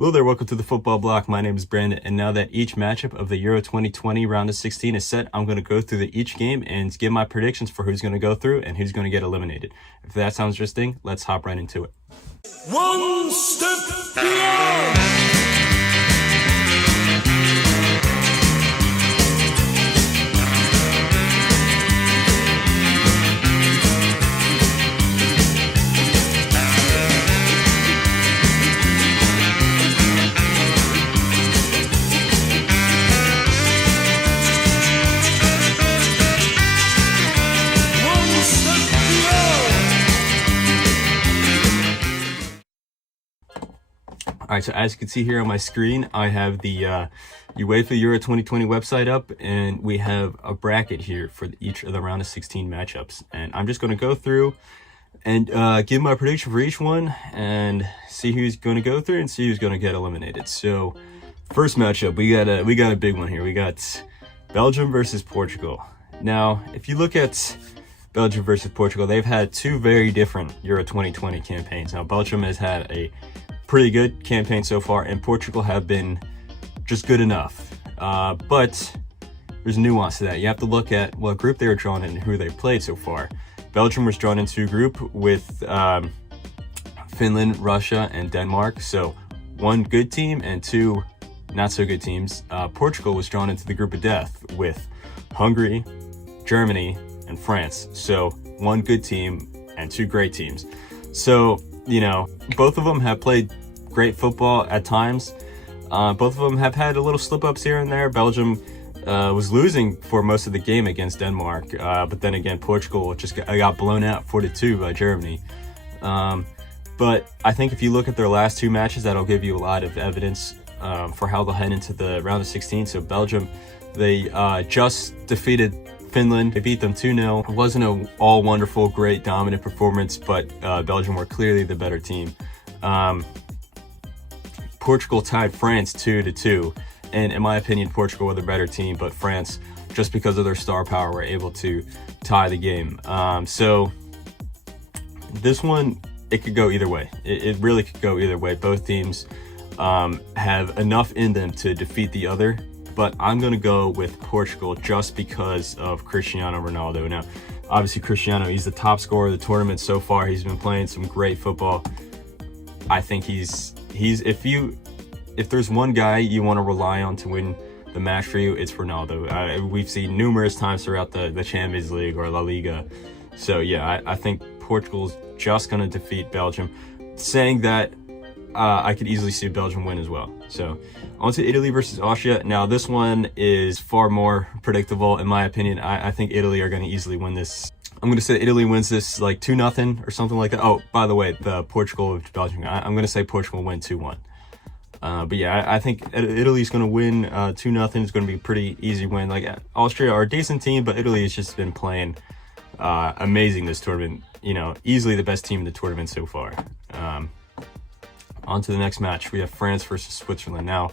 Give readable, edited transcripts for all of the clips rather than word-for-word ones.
Hello there, welcome to the Football Block. My name is Brandon, and now that each matchup of the Euro 2020 round of 16 is set, I'm going to go through each game and give my predictions for who's going to go through and who's going to get eliminated. If that sounds interesting, let's hop right into it. One step beyond. All right, so as you can see here on my screen, I have the UEFA Euro 2020 website up, and we have a bracket here for each of the round of 16 matchups. And I'm just going to go through and give my prediction for each one and see who's going to go through and see who's going to get eliminated. So first matchup, we got a big one here. We got Belgium versus Portugal. Now, if you look at Belgium versus Portugal, they've had two very different Euro 2020 campaigns. Now, Belgium has had a pretty good campaign so far, and Portugal have been just good enough. But there's nuance to that. You have to look at what group they were drawn in and who they played so far. Belgium was drawn into a group with Finland, Russia, and Denmark. So one good team and two not so good teams. Portugal was drawn into the group of death with Hungary, Germany, and France. So one good team and two great teams. So, you know, both of them have played great football at times. Both of them have had a little slip-ups here and there. Belgium was losing for most of the game against Denmark, but then again, Portugal just got blown out 4-2 by Germany. But I think if you look at their last two matches, that'll give you a lot of evidence for how they'll head into the round of 16. So Belgium, they just defeated Finland. They beat them 2-0. It wasn't an all wonderful, great, dominant performance, but Belgium were clearly the better team. Portugal tied France 2-2, and in my opinion, Portugal were the better team, but France, just because of their star power, were able to tie the game. So this one, it could go either way. It really could go either way. Both teams have enough in them to defeat the other, but I'm going to go with Portugal just because of Cristiano Ronaldo. Now, obviously, Cristiano, he's the top scorer of the tournament so far. He's been playing some great football. I think he's if there's one guy you want to rely on to win the match for you, it's Ronaldo. We've seen numerous times throughout the Champions League or La Liga. So yeah, I think Portugal's just going to defeat Belgium. Saying that, I could easily see Belgium win as well. So on to Italy versus Austria. Now this one is far more predictable in my opinion. I think Italy are going to easily win this. I'm going to say Italy wins this like 2-0 or something like that. Oh, by the way, the Portugal Belgium, I'm going to say Portugal win 2-1. But yeah, I think Italy's going to win 2-0. It's going to be a pretty easy win. Like Austria are a decent team, but Italy has just been playing amazing this tournament. You know, easily the best team in the tournament so far. On to the next match. We have France versus Switzerland. Now,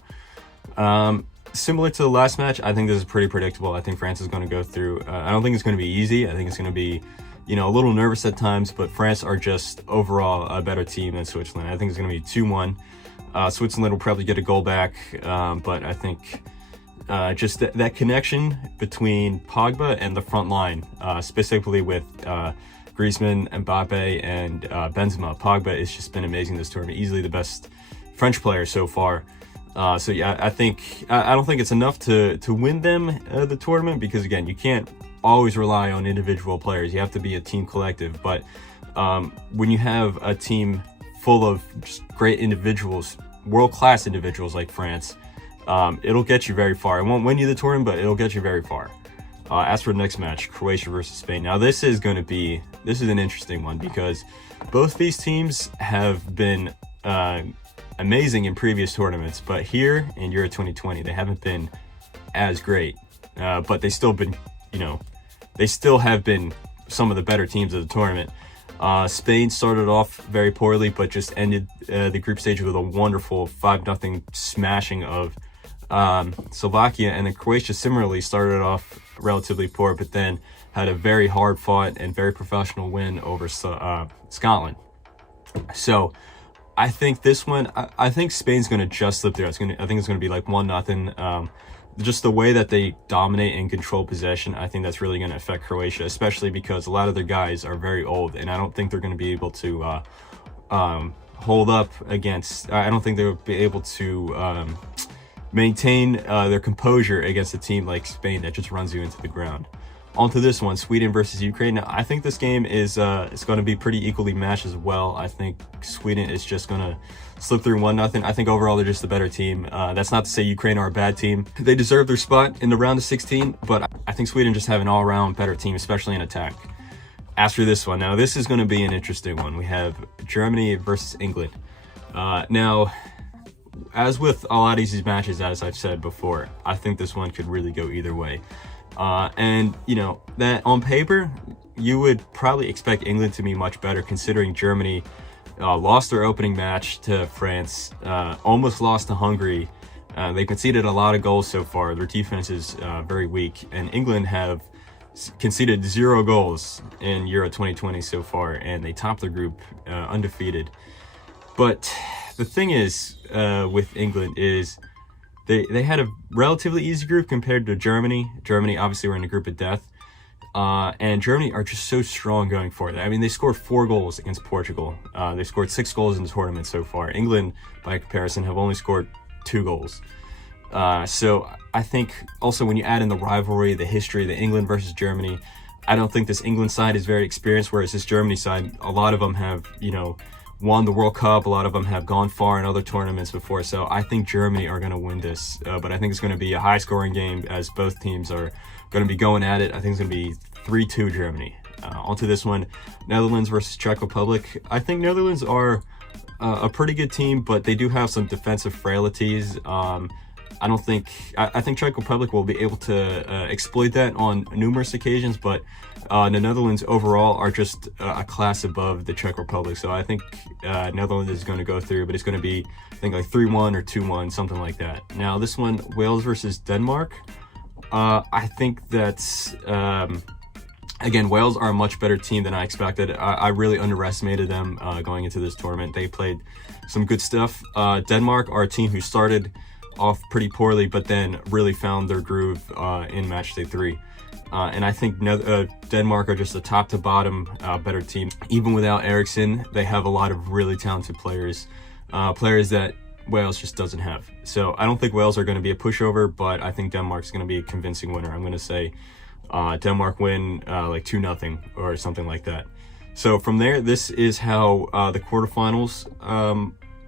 similar to the last match, I think this is pretty predictable. I think France is going to go through. I don't think it's going to be easy. I think it's going to be, you know, a little nervous at times, but France are just overall a better team than Switzerland. I think it's going to be 2-1. Switzerland will probably get a goal back, but I think just that connection between Pogba and the front line, specifically with Griezmann, Mbappe, and Benzema. Pogba has just been amazing this tournament. Easily the best French player so far. So yeah, I don't think it's enough to win them the tournament, because again, you can't always rely on individual players. You have to be a team collective. But when you have a team full of just great individuals, world-class individuals like France, it'll get you very far. It won't win you the tournament, but it'll get you very far. As for the next match, Croatia versus Spain. Now this is an interesting one, because both these teams have been amazing in previous tournaments, but here in Euro 2020 they haven't been as great, but they still have been some of the better teams of the tournament. Spain started off very poorly, but just ended the group stage with a wonderful 5-0 smashing of Slovakia, and then Croatia similarly started off relatively poor, but then had a very hard fought and very professional win over Scotland. So I think this one, I think Spain's going to just slip through. I think it's going to be like 1-0. Just the way that they dominate and control possession, I think that's really going to affect Croatia, especially because a lot of their guys are very old, and I don't think they're going to be able to hold up against. I don't think they'll be able to maintain their composure against a team like Spain that just runs you into the ground. Onto this one, Sweden versus Ukraine. Now, I think this game is it's going to be pretty equally matched as well. I think Sweden is just going to slip through 1-0. I think overall they're just a better team. That's not to say Ukraine are a bad team. They deserve their spot in the round of 16, but I think Sweden just have an all-around better team, especially in attack. As for this one, now this is going to be an interesting one. We have Germany versus England. Now, as with a lot of these matches, as I've said before, I think this one could really go either way. And, you know, that on paper, you would probably expect England to be much better considering Germany lost their opening match to France, almost lost to Hungary. They conceded a lot of goals so far. Their defense is very weak. And England have conceded 0 goals in Euro 2020 so far, and they topped their group undefeated. But the thing is with England is they had a relatively easy group compared to Germany. Germany obviously were in a group of death. And Germany are just so strong going forward. I mean, they scored 4 goals against Portugal. They scored 6 goals in the tournament so far. England, by comparison, have only scored 2 goals. So I think also when you add in the rivalry, the history, the England versus Germany, I don't think this England side is very experienced, whereas this Germany side, a lot of them have, you know, won the World Cup. A lot of them have gone far in other tournaments before. So I think Germany are going to win this. But I think it's going to be a high-scoring game as both teams are going to be going at it. I think it's going to be 3-2 Germany. Onto this one, Netherlands versus Czech Republic. I think Netherlands are a pretty good team, but they do have some defensive frailties. I think Czech Republic will be able to exploit that on numerous occasions, but the Netherlands overall are just a class above the Czech Republic. So I think Netherlands is going to go through, but it's going to be, I think, like 3-1 or 2-1, something like that. Now this one, Wales versus Denmark. I think that's, again, Wales are a much better team than I expected. I really underestimated them going into this tournament. They played some good stuff. Denmark are a team who started off pretty poorly, but then really found their groove in matchday 3. And I think Denmark are just a top to bottom better team. Even without Eriksen, they have a lot of really talented players, players that Wales just doesn't have. So I don't think Wales are going to be a pushover, but I think Denmark's going to be a convincing winner. I'm going to say Denmark win like 2-0 or something like that. So from there, this is how the quarterfinals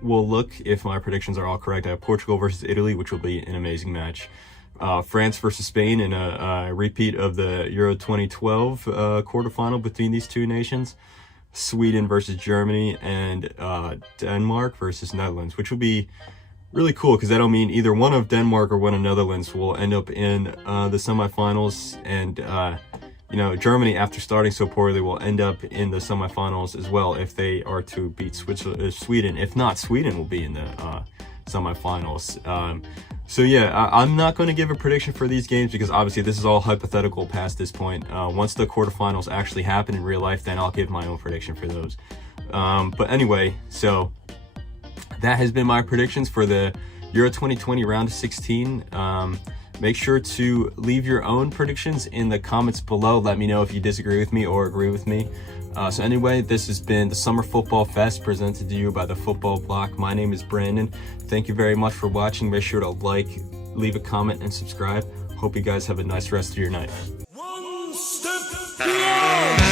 will look if my predictions are all correct. I have Portugal versus Italy, which will be an amazing match. France versus Spain in a repeat of the Euro 2012 quarterfinal between these two nations. Sweden versus Germany, and Denmark versus Netherlands, which will be really cool because that'll mean either one of Denmark or one of Netherlands will end up in the semifinals, and you know, Germany, after starting so poorly, will end up in the semifinals as well if they are to beat Sweden. If not, Sweden will be in the semifinals. So yeah, I'm not going to give a prediction for these games because obviously this is all hypothetical past this point. Once the quarterfinals actually happen in real life, then I'll give my own prediction for those. But anyway, so that has been my predictions for the Euro 2020 round of 16. Make sure to leave your own predictions in the comments below. Let me know if you disagree with me or agree with me. So anyway, this has been the Summer Football Fest presented to you by the Football Block. My name is Brandon. Thank you very much for watching. Make sure to like, leave a comment, and subscribe. Hope you guys have a nice rest of your night. One step beyond.